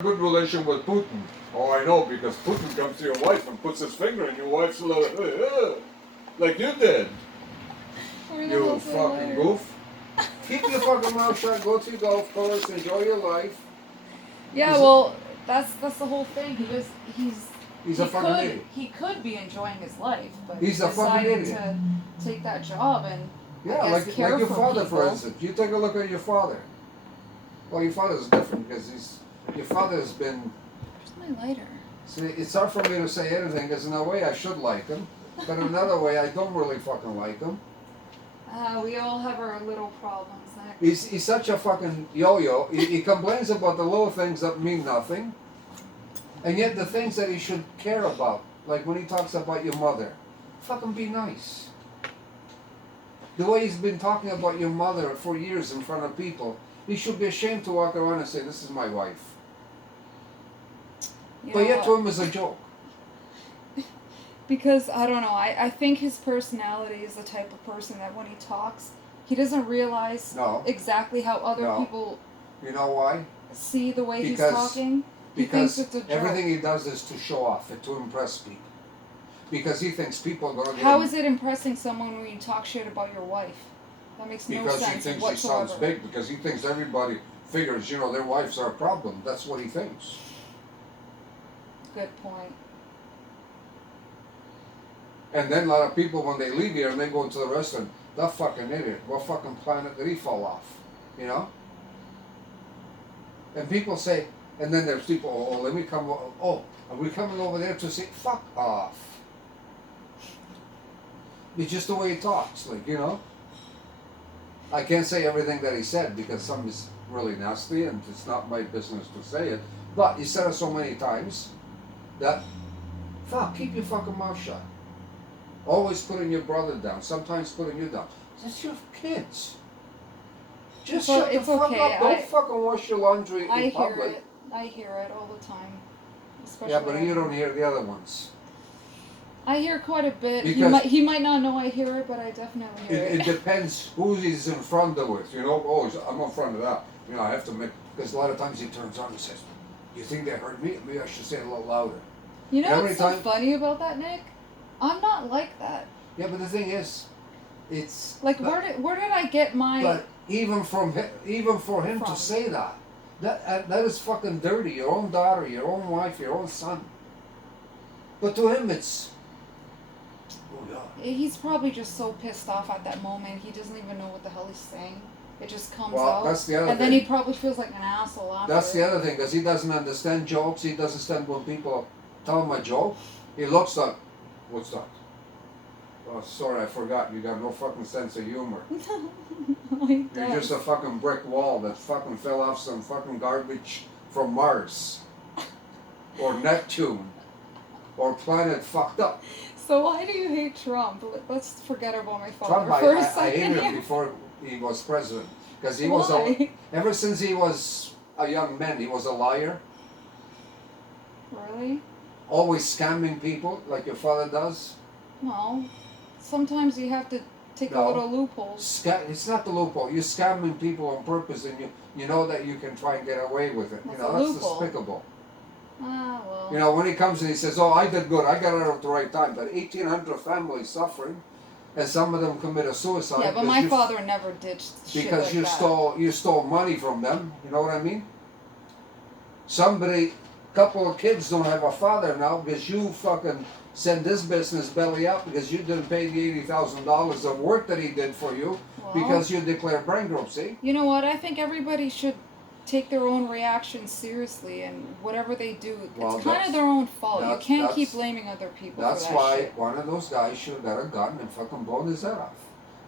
Good relation with Putin. Oh, I know, because Putin comes to your wife and puts his finger in your wife's little, like you did. You fucking goof. Keep your fucking mouth shut, go to your golf course, enjoy your life. Yeah, well, that's the whole thing. He's a fucking idiot. He could be enjoying his life, but He's a fucking decided idiot. to take that job and Yeah, I guess care like your for father, people. for instance. You take a look at your father. Well, your father's different because your father's been. Where's my lighter? See, it's hard for me to say anything because in a way I should like him, but in another way I don't really fucking like him. We all have our little problems. He's such a fucking yo-yo. He complains about the little things that mean nothing, and yet the things that he should care about, like when he talks about your mother, fucking be nice. The way he's been talking about your mother for years in front of people, he should be ashamed to walk around and say, "This is my wife." But yet to him is a joke. Because, I don't know, I think his personality is the type of person that when he talks, he doesn't realize exactly how other people You know why? See the way he's talking. He thinks it's a joke. Everything he does is to show off and to impress people. Because he thinks people are going to get How is it impressing someone when you talk shit about your wife? That makes no sense whatsoever. Because he thinks he sounds big. Because he thinks everybody figures, their wives are a problem. That's what he thinks. Good point. And then a lot of people, when they leave here and they go into the restaurant, that fucking idiot, what fucking planet did he fall off? And people say, and then there's people, let me come, are we coming over there to say, fuck off. It's just the way he talks, I can't say everything that he said because some is really nasty and it's not my business to say it, but he said it so many times that, keep your fucking mouth shut. Always putting your brother down, sometimes putting you down. That's your kids. Just shut the fuck up. Don't fucking wash your laundry in public. I hear it all the time. Especially yeah, but you don't hear the other ones. I hear quite a bit. He might not know I hear it, but I definitely hear it. It depends who he's in front of with. I'm in front of that. I have to make, because a lot of times he turns on and says, "You think they heard me? Maybe I should say it a little louder." You know what's so funny about that, Nick? I'm not like that. Yeah, but the thing is, it's like where did I get my? But even for him to say that is fucking dirty. Your own daughter, your own wife, your own son. But to him, it's. Oh yeah. He's probably just so pissed off at that moment. He doesn't even know what the hell he's saying. It just comes out. That's the other thing. And then he probably feels like an asshole after. That's the other thing, because he doesn't understand jokes. He doesn't understand when people tell him a joke. He looks like, what's that? Oh, sorry, I forgot. You got no fucking sense of humor. You're just a fucking brick wall that fucking fell off some fucking garbage from Mars. Or Neptune. Or planet fucked up. So why do you hate Trump? Let's forget about my father for a second. I hated him before he was president. Because he was ever since he was a young man, he was a liar. Really? Always scamming people like your father does. Well, sometimes you have to take a little loophole. It's not the loophole. You're scamming people on purpose, and you know that you can try and get away with it. That's despicable. Ah, well. When he comes and he says, "Oh, I did good. I got out at the right time," but 1,800 families suffering, and some of them committed suicide. Yeah, but my father never did shit because like you stole money from them. You know what I mean? Couple of kids don't have a father now because you fucking send this business belly up because you didn't pay the $80,000 of work that he did for you because you declared bankruptcy. You know what? I think everybody should take their own reactions seriously, and whatever they do, it's kind of their own fault. You can't keep blaming other people for that shit. That's why one of those guys should have got a gun and fucking blown his head off.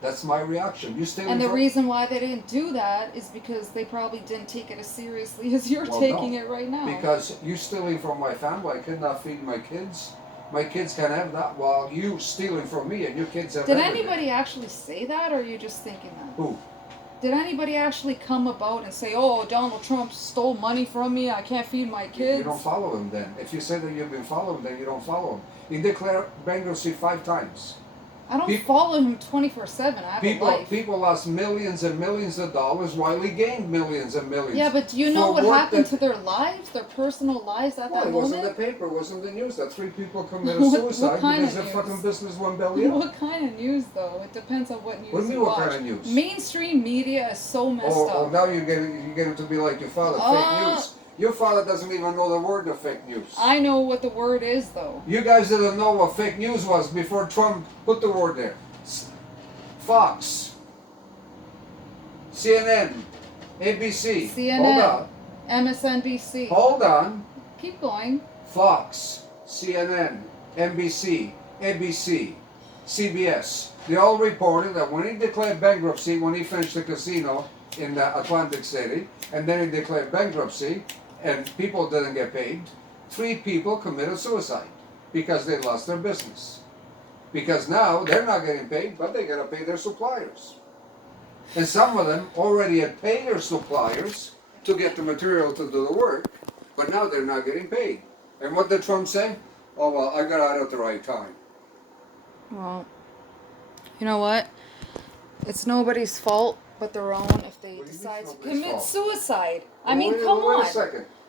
That's my reaction. And the reason why they didn't do that is because they probably didn't take it as seriously as you're taking it right now. Because you stealing from my family, I could not feed my kids. My kids can have that while you stealing from me and your kids have everything. Did anybody actually say that, or are you just thinking that? Who? Did anybody actually come about and say, "Oh, Donald Trump stole money from me, I can't feed my kids"? You don't follow him then. If you say that you've been following him, then you don't follow him. He declared bankruptcy 5 times. I don't follow him 24/7. I have a life. People lost millions and millions of dollars while he gained millions and millions. Yeah, but do you know what happened to their lives, their personal lives at that moment? It wasn't the paper, it wasn't the news that 3 people committed suicide because their fucking business went belly up. What kind of news, though? It depends on what news What do you mean, what kind of news? Mainstream media is so messed up. Oh, now you're getting to be like your father, fake news. Your father doesn't even know the word of fake news. I know what the word is, though. You guys didn't know what fake news was before Trump put the word there. Fox, CNN, ABC. CNN, hold on. MSNBC. Hold on. Keep going. Fox, CNN, NBC, ABC, CBS. They all reported that when he declared bankruptcy, when he finished the casino in Atlantic City, and then he declared bankruptcy, and people didn't get paid, 3 people committed suicide because they lost their business. Because now they're not getting paid, but they gotta pay their suppliers. And some of them already had paid their suppliers to get the material to do the work, but now they're not getting paid. And what did Trump say? Oh, well, I got out at the right time. Well, you know what? It's nobody's fault but their own if they decide to commit suicide. I mean, come on.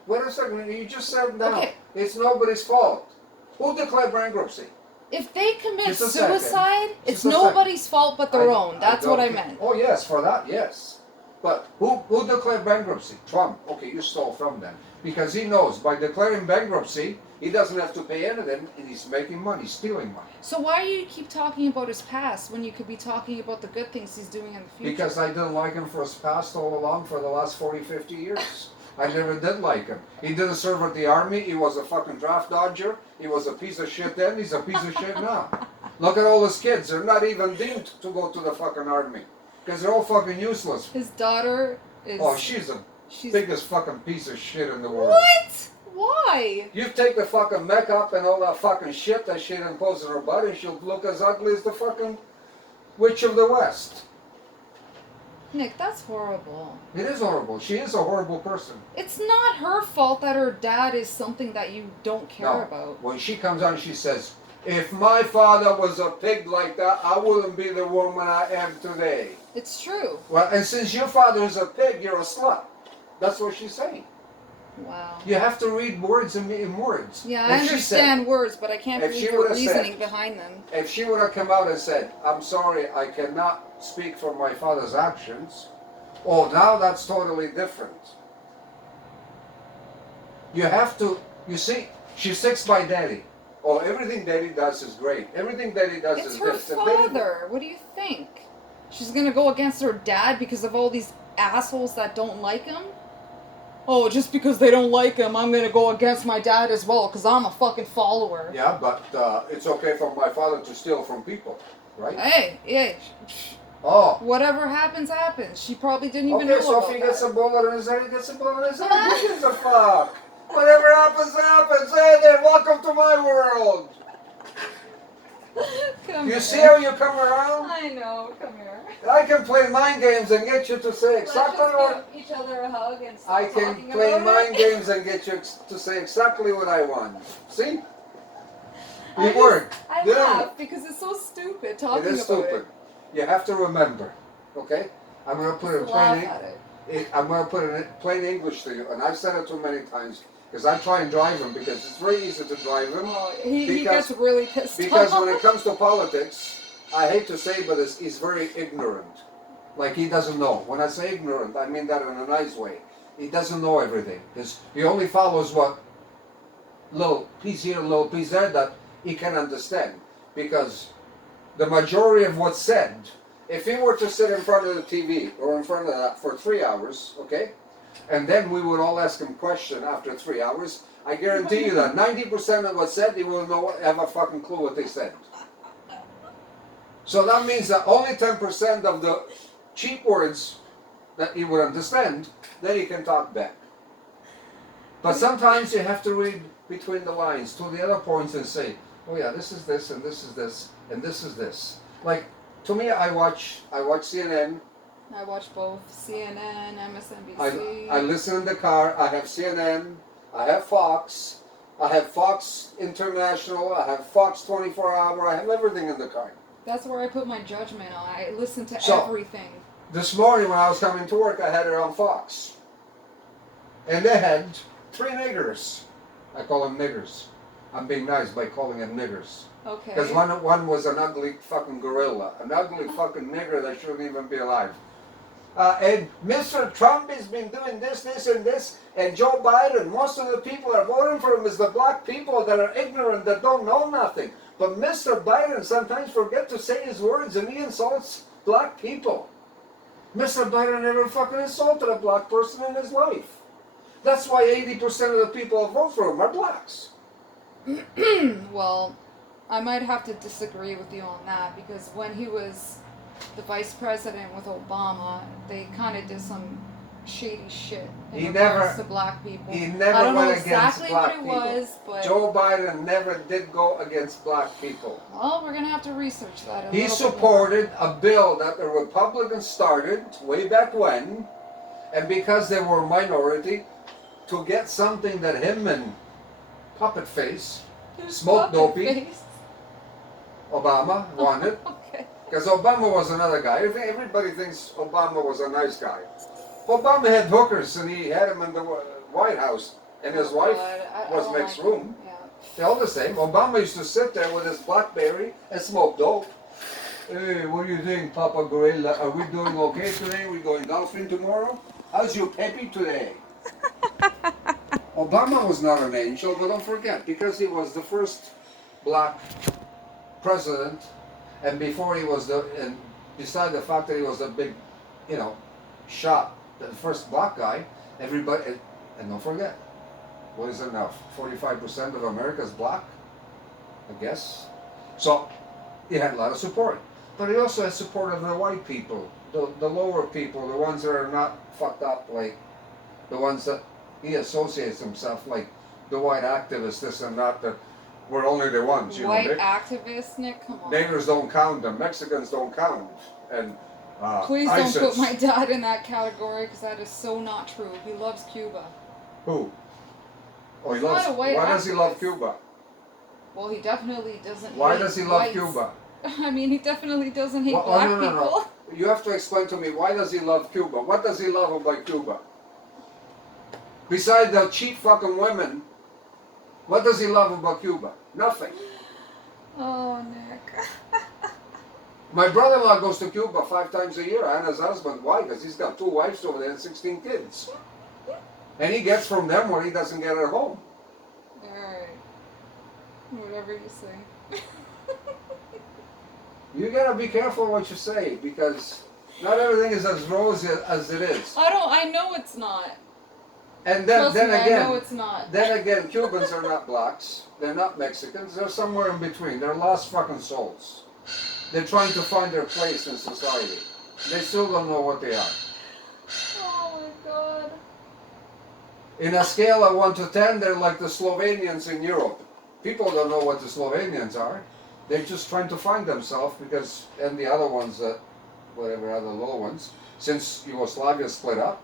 Wait a second. You just said now. Okay. It's nobody's fault. Who declared bankruptcy? If they commit suicide, it's nobody's fault but their own. That's what I meant. Oh, yes, for that, yes. But who declared bankruptcy? Trump. Okay, you stole from them. Because he knows by declaring bankruptcy, he doesn't have to pay anything, and he's making money, stealing money. So why do you keep talking about his past when you could be talking about the good things he's doing in the future? Because I didn't like him for his past all along for the last 40, 50 years. I never did like him. He didn't serve with the army. He was a fucking draft dodger. He was a piece of shit then. He's a piece of shit now. Look at all his kids. They're not even deemed to go to the fucking army. Because they're all fucking useless. His daughter is... Oh, she's the biggest fucking piece of shit in the world. What? Why? You take the fucking makeup and all that fucking shit that she imposes on her body, and she'll look as ugly as the fucking witch of the West. Nick, that's horrible. It is horrible. She is a horrible person. It's not her fault that her dad is something that you don't care about. When she comes out and she says, if my father was a pig like that, I wouldn't be the woman I am today. It's true. Well, and since your father is a pig, you're a slut. That's what she's saying. Wow. You have to read words in words. Yeah, I understand words, but I can't believe the reasoning behind them. If she would have come out and said, I'm sorry, I cannot speak for my father's actions, oh, now that's totally different. You have to, you see, she sticks by daddy. Oh, everything daddy does is great. Everything daddy does is this. It's her father. What do you think? She's going to go against her dad because of all these assholes that don't like him? Oh, just because they don't like him, I'm going to go against my dad as well because I'm a fucking follower. Yeah, but it's okay for my father to steal from people, right? Hey. Oh. Whatever happens, happens. She probably didn't even know about that. Okay, so if he gets a bullet in his head, he gets a bullet in his head. Who gives a fuck? Whatever happens, happens. Hey there, welcome to my world. You see how you come around? I know, come here. I can play mind games and get you to say exactly what... give each other a hug and I can play mind games and get you to say exactly what I want. See? It worked. I laugh because it's so stupid talking about it. It is stupid. You have to remember, okay? I'm going to put it in plain English to you, and I've said it too many times. Because I try and drive him, because it's very easy to drive him. Oh, he gets really pissed off. Because when it comes to politics, I hate to say, but he's very ignorant. Like he doesn't know. When I say ignorant, I mean that in a nice way. He doesn't know everything. Because he only follows what little piece here, little piece there that he can understand. Because the majority of what's said, if he were to sit in front of the TV or in front of that for 3 hours, okay? And then we would all ask him questions after 3 hours. I guarantee you that 90% of what's said, he will have a fucking clue what they said. So that means that only 10% of the cheap words that he would understand, then he can talk back. But sometimes you have to read between the lines to the other points and say, oh yeah, this is this, and this is this, and this is this. Like, to me, I watch CNN. I watch both CNN, MSNBC. I listen in the car. I have CNN. I have Fox. I have Fox International. I have Fox 24 Hour. I have everything in the car. That's where I put my judgment on. I listen to So- everything. This morning when I was coming to work, I had it on Fox. And they had 3 niggers. I call them niggers. I'm being nice by calling them niggers. Okay. Because one was an ugly fucking gorilla. An ugly fucking nigger that shouldn't even be alive. And Mr. Trump has been doing this, and this. And Joe Biden, most of the people are voting for him is the black people that are ignorant, that don't know nothing. But Mr. Biden sometimes forget to say his words and he insults black people. Mr. Biden never fucking insulted a black person in his life. That's why 80% of the people that vote for him are blacks. Well, I might have to disagree with you on that because when he was the vice president with Obama, they kind of did some shady shit in He regards never- to black people. He never I don't know went against exactly black what it people. was, but Joe Biden never did go against black people. well, we're gonna have to research that. He supported a bill that the Republicans started way back when, and because they were a minority, to get something that him and Puppet Face, Smoke Dopey, Obama wanted. Okay. Because Obama was another guy. Everybody thinks Obama was a nice guy. Obama had hookers and he had them in the White House, and his wife was don't next like room. it. Yeah. They're all the same. Obama used to sit there with his BlackBerry and smoke dope. Hey, what do you think, Papa Gorilla? Are we doing okay today? We going golfing tomorrow? How's your peppy today? Obama was not an angel, but don't forget, because he was the first black president, and before he was and beside the fact that he was a big, shot, the first black guy, everybody, and don't forget, what is it now? 45% of America is black, I guess. So he had a lot of support, but he also had support of the white people, the lower people, the ones that are not fucked up, like the ones that he associates himself, like the white activists, this and that we're only the ones, White know. activists, Nick, come on. Niggers don't count, the Mexicans don't count, and Please don't ISIS. put my dad in that category because that is so not true. He loves Cuba. Who? Oh, he He's not loves. a white Why does he love activist. Cuba? Well, he definitely doesn't. Why hate does he love whites. Cuba? I mean, he definitely doesn't hate Well, black no. people. You have to explain to me, why does he love Cuba? What does he love about Cuba? Besides the cheap fucking women, what does he love about Cuba? Nothing. Oh, Nick. My brother-in-law goes to Cuba 5 times a year, and his husband. Why? Because he's got 2 wives over there and 16 kids. And he gets from them what he doesn't get at home. Alright. Whatever you say. You gotta be careful what you say, because not everything is as rosy as it is. I know it's not. And then Trust me, I know again, it's not. then again, Cubans are not blacks. They're not Mexicans. They're somewhere in between. They're lost fucking souls. They're trying to find their place in society. They still don't know what they are. Oh my god. In a scale of 1 to 10, they're like the Slovenians in Europe. People don't know what the Slovenians are. They're just trying to find themselves because, and the other ones, whatever other low ones, since Yugoslavia split up,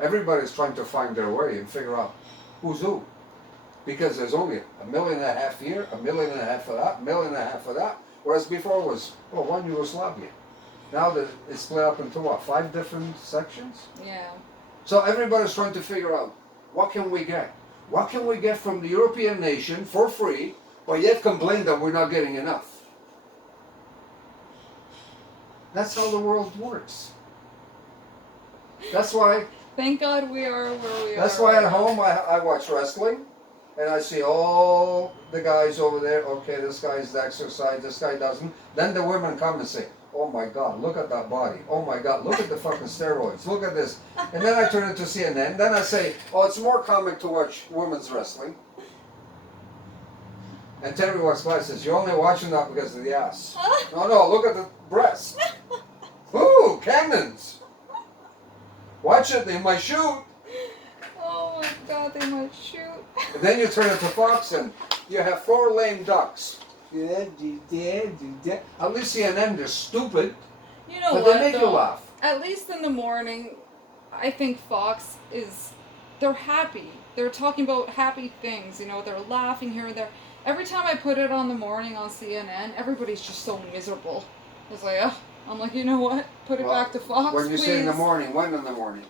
everybody's trying to find their way and figure out who's who. Because there's only 1.5 million here, 1.5 million for that, 1.5 million for that. Whereas before it was, one Yugoslavia. Now that it's split up into 5 different sections? Yeah. So everybody's trying to figure out, what can we get? What can we get from the European nation for free, but yet complain that we're not getting enough? That's how the world works. That's why Thank God we are where we are. That's why at home I watch wrestling, and I see all the guys over there. Okay, this guy's exercise, this guy doesn't. Then the women come and say, "Oh my God, look at that body. Oh my God, look at the fucking steroids. Look at this." And then I turn it to CNN. Then I say, "Oh, it's more common to watch women's wrestling." And Terry walks by and says, "You're only watching that because of the ass." No, look at the breasts. Ooh, cannons. Watch it, they might shoot. Oh my god, they might shoot. And then you turn it to Fox and you have 4 lame ducks. At least CNN, they're stupid, You know but what, they make you though? laugh. At least in the morning, I think Fox they're happy. They're talking about happy things, you know, they're laughing here and there. Every time I put it on the morning on CNN, everybody's just so miserable. It's like, ugh. I'm like, you know what? Put it back to Fox, When you please. say in the morning, when in the morning?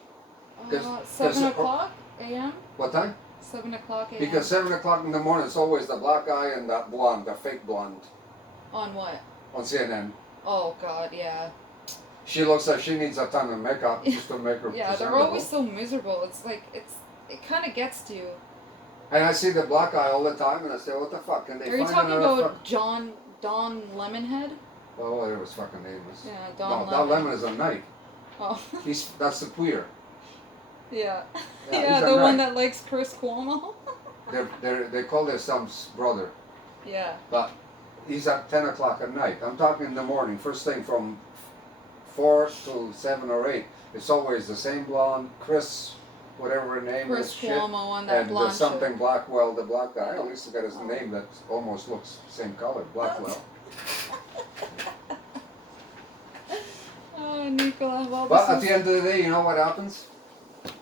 7 o'clock a.m.? What time? 7 o'clock a.m. Because 7 o'clock in the morning, it's always the black guy and that blonde, the fake blonde. On what? On CNN. Oh, God, yeah. She looks like she needs a ton of makeup just to make her Yeah, they're presentable. always so miserable. It's like, it kind of gets to you. And I see the black guy all the time, and I say, what the fuck? Can they Are you find talking another about Don Lemonhead? Oh, whatever his fucking name is. Yeah, No, Don Don Lemon. Lemon is a knight. Oh. That's the queer. Yeah. Yeah, Yeah, he's the a one knight. that likes Chris Cuomo. They call their son's brother, Yeah. but he's at 10 o'clock at night. I'm talking in the morning, first thing from 4 to 7 or 8. It's always the same blonde, Chris, whatever her name Chris is, Cuomo and that and blonde something chick. Blackwell, the black guy. At least he got his name that almost looks the same color, Blackwell. Oh, Nicola. Well, But this at is... the end of the day, you know what happens?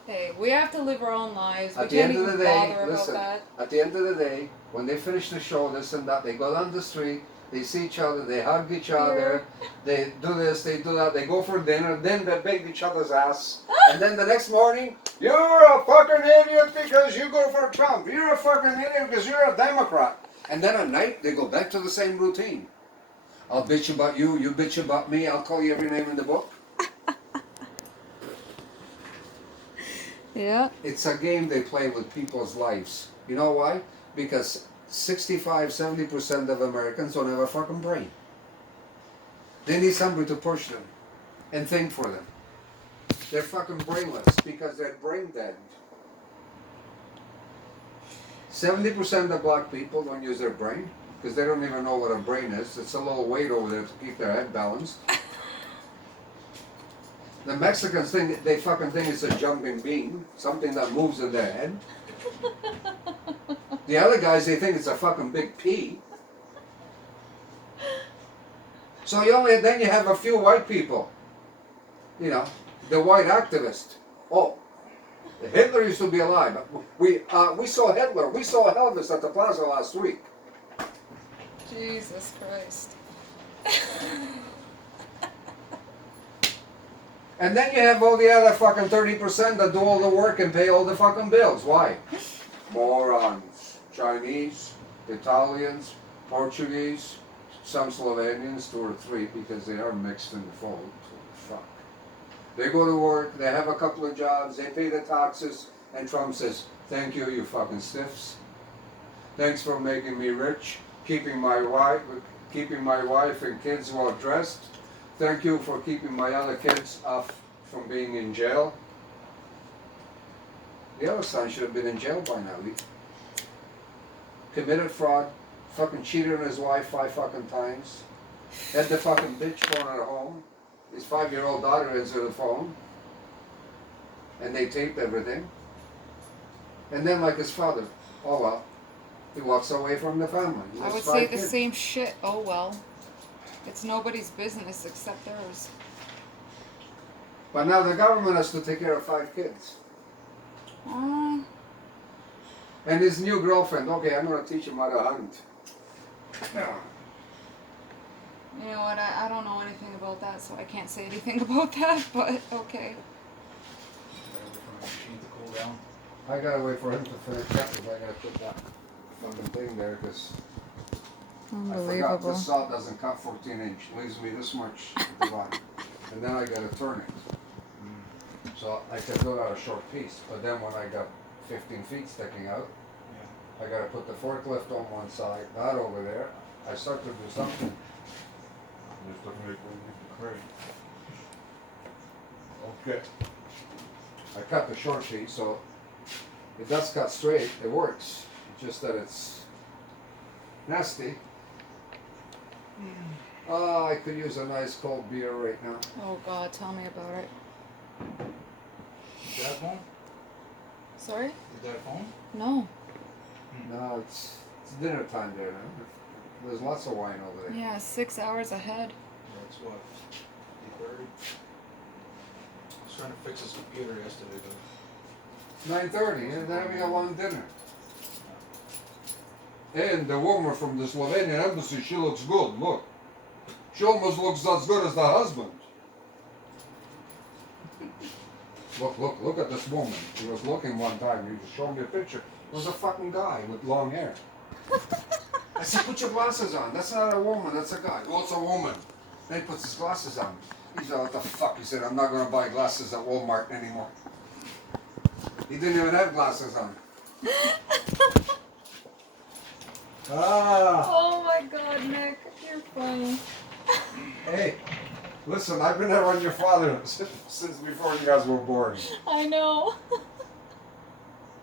Hey, we have to live our own lives. We At the can't end of even the day, bother listen, about that. at the end of the day, when they finish the show, this and that, they go down the street, they see each other, they hug each other, they do this, they do that, they go for dinner, then they beg each other's ass, and then the next morning, you're a fucking idiot because you go for Trump, you're a fucking idiot because you're a Democrat. And then at night, they go back to the same routine. I'll bitch about you, you bitch about me, I'll call you every name in the book. Yeah. It's a game they play with people's lives. You know why? Because 65-70% of Americans don't have a fucking brain. They need somebody to push them and think for them. They're fucking brainless because they're brain dead. 70% of black people don't use their brain because they don't even know what a brain is. It's a little weight over there to keep their head balanced. The Mexicans think they fucking think it's a jumping bean, something that moves in their head. The other guys, they think it's a fucking big pea. So then you have a few white people. You know, the white activist. Oh, Hitler used to be alive. We saw Hitler. We saw Elvis at the plaza last week. Jesus Christ. And then you have all the other fucking 30% that do all the work and pay all the fucking bills. Why? Morons. Chinese, Italians, Portuguese, some Slovenians, 2 or 3, because they are mixed in the fold. So, fuck. They go to work, they have a couple of jobs, they pay the taxes, and Trump says, thank you, you fucking stiffs. Thanks for making me rich, keeping my wife and kids well dressed. Thank you for keeping my other kids off from being in jail. The other son should have been in jail by now. He committed fraud, fucking cheated on his wife 5 fucking times, had the fucking bitch phone at home. His 5-year-old daughter answered the phone, and they taped everything. And then, like his father, oh well, he walks away from the family. He I has would 5 say the kids. same shit. Oh well. It's nobody's business except theirs. But now the government has to take care of 5 kids. And his new girlfriend, okay, I'm going to teach him how to hunt. Yeah. You know what? I don't know anything about that, so I can't say anything about that, but okay. I gotta wait for him to finish up because I gotta put that fucking thing there because I forgot Unbelievable. this saw doesn't cut 14 inch, leaves me this much at the bottom. And then I gotta turn it. So I could do it on a short piece, but then when I got 15 feet sticking out, I gotta put the forklift on one side, that over there. I start to do something. Just looking like we need the crate. Okay. I cut the short piece, so it does cut straight, it works. It's just that it's nasty. Oh, I could use a nice cold beer right now. Oh God, tell me about it. Is that home? Sorry? Is that home? No. No, it's dinner time there now. There's lots of wine over there. Yeah, 6 hours ahead. That's what, 8:30? I was trying to fix this computer yesterday, but 9:30, and they're having a long dinner. And the woman from the Slovenian embassy, she looks good. Look, she almost looks as good as the husband. Look at this woman. She was looking one time. You just showed me a picture. It was a fucking guy with long hair. I said, put your glasses on. That's not a woman. That's a guy. Well, it's a woman. Then he puts his glasses on. He said, what the fuck? He said, I'm not going to buy glasses at Walmart anymore. He didn't even have glasses on. Ah. Oh my god, Nick, you're funny. Hey, listen, I've been around your father since before you guys were born. I know.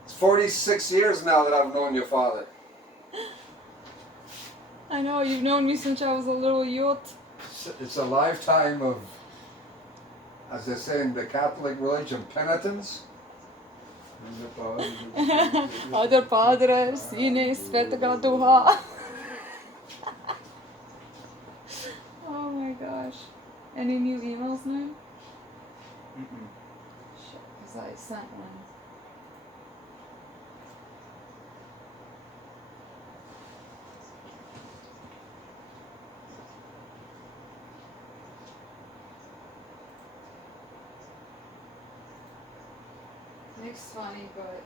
It's 46 years now that I've known your father. I know, you've known me since I was a little youth. It's a lifetime of, as they say in the Catholic religion, penitence. Other Padre, Sine, Svetega Duha. Oh my gosh. Any new emails now? Shit, because I sent one. Nick's funny, but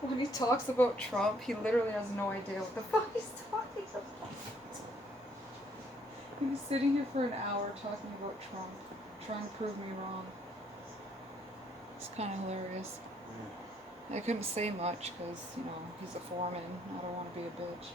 when he talks about Trump, he literally has no idea what the fuck he's talking about. He was sitting here for an hour talking about Trump, trying to prove me wrong. It's kind of hilarious. I couldn't say much because, you know, he's a foreman. I don't want to be a bitch.